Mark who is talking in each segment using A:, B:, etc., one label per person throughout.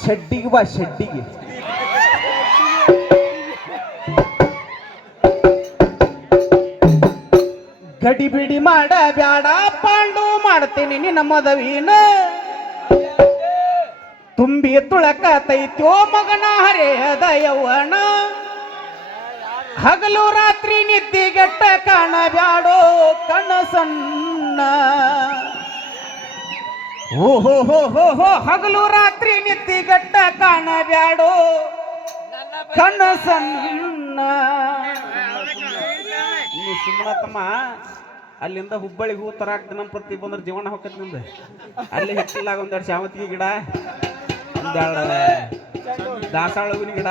A: ಶೆಡ್ಡಿಗೆ ಬಾ, ಶೆಡ್ಡಿಗೆ. ಗಡಿ ಬಿಡಿ ಮಾಡ, ಬ್ಯಾಡ, ಪಾಂಡು ಮಾಡ್ತೀನಿ ನಿನ್ನ ಮದವಿನ. ತುಂಬಿ ತುಳಕತೈತ್ಯೋ ಮಗನ ಹರೆಯದ ಯೌವನ ಹಗಲು ರಾತ್ರಿ ನಿದ್ದಿಗೆಟ್ಟ ಕಾಣಬ್ಯಾಡೋ ಕನಸನ್ನ ಓಹೋ, ಹೋ ಹೋ ಹೋ, ಹಗಲು ರಾತ್ರಿ ನಿದ್ದಿಗೆಟ್ಟ ಕಾಣಬ್ಯಾಡೋ ಕನಸನ್ನ ನೀ ಸುಮ್ಮನತ್ತಮ್ಮ ಅಲ್ಲಿಂದ ಹುಬ್ಬಳ್ಳಿ ಹೂ ತರಾಕ್ ದಿನ ಪ್ರತಿ ಬಂದ್ರೆ ಜೀವನ ಹೋಗತ್ನಿಂದ. ಅಲ್ಲಿ ಹೆಚ್ಚಿಲ್ಲ ಒಂದೆರಡು ಶಾವಂತಿಗೆ ಗಿಡ, ಒಂದೆರಡು ದಾಸಾಳ ಹೂವಿನ ಗಿಡ.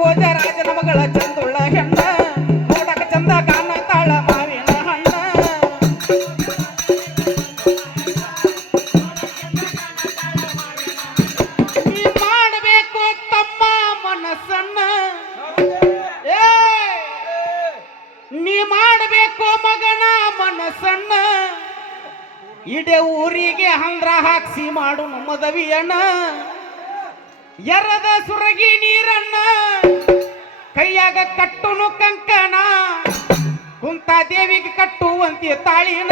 A: ಭೋಜ ರಾಜನ ಮಗಳ ಚಂದೋಳ ಹೆಣ್ಣ. ನೋಡಕ ಚಂದ ಕಾಣ ತಾಳ ಮಾವಿನ ಹಣ್ಣ. ನೀ ಮಾಡಬೇಕು ತಮ್ಮ ಮನಸ್ಸನ್ನ. ನೀ ಮಾಡಬೇಕು ಮಗನ ಮನಸ್ಸನ್ನ. ಇಡೇ ಊರಿಗೆ ಹಂದ್ರ ಹಾಕ್ಸಿ ಮಾಡು ದವಿಯಣ್ಣ ಎರದ ಸುರಗಿ ನೀರನ್ನ. ಕೈಯಾಗ ಕಟ್ಟುನು ಕಂಕಣ ಕುಂತ ದೇವಿಗೆ ಕಟ್ಟುವಂತೆ ತಾಳಿನ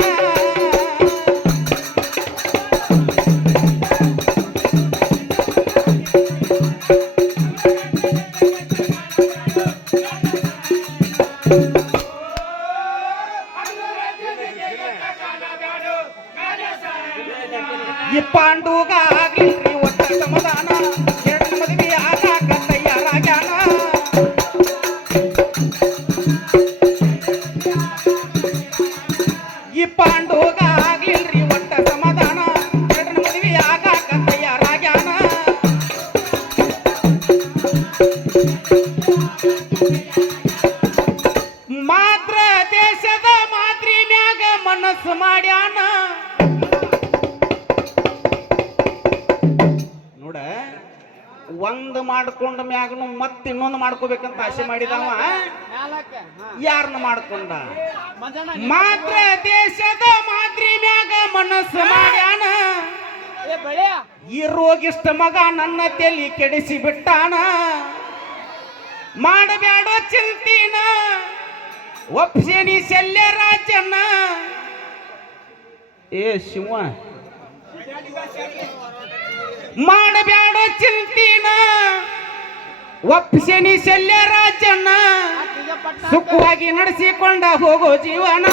A: ಈ ಪಾಂಡುಗ ಮಾತ್ರ ದೇಶದ ಮಾತ್ರಿ ಮ್ಯಾಗ ಮನಸ್ಸು ಮಾಡ್ಯಾನ. ನೋಡ ಒಂದ್ ಮಾಡ್ಕೊಂಡ ಮ್ಯಾಗನು ಮತ್ ಇನ್ನೊಂದು ಮಾಡ್ಕೋಬೇಕಂತ ಆಸೆ ಮಾಡಿದವ? ಯಾರನ್ನ ಮಾಡ್ಕೊಂಡ? ಮಾತ್ರ ದೇಶದ ಮಾದರಿ ಮ್ಯಾಗ ಮನಸ್ಸು ಮಾಡ್ಯಾನ. ಈ ರೋಗಿಷ್ಟ ಮಗ ನನ್ನ ತಲೆ ಕೆಡಿಸಿ ಬಿಟ್ಟಾನ. ಮಾಡಬ್ಯಾಡೋ ಚಿಂತಿನ, ಒಪ್ಸೇನಿ ಶಲ್ಯ ರಾಜನ. ಏ ಶಿವ ಮಾಡಬೇಡ ಚಿಂತಿನ, ಒಪ್ಸೇನಿ ಶಲ್ಯ ರಾಜನ. ಸುಖವಾಗಿ ನಡೆಸಿಕೊಂಡ ಹೋಗೋ ಜೀವನ.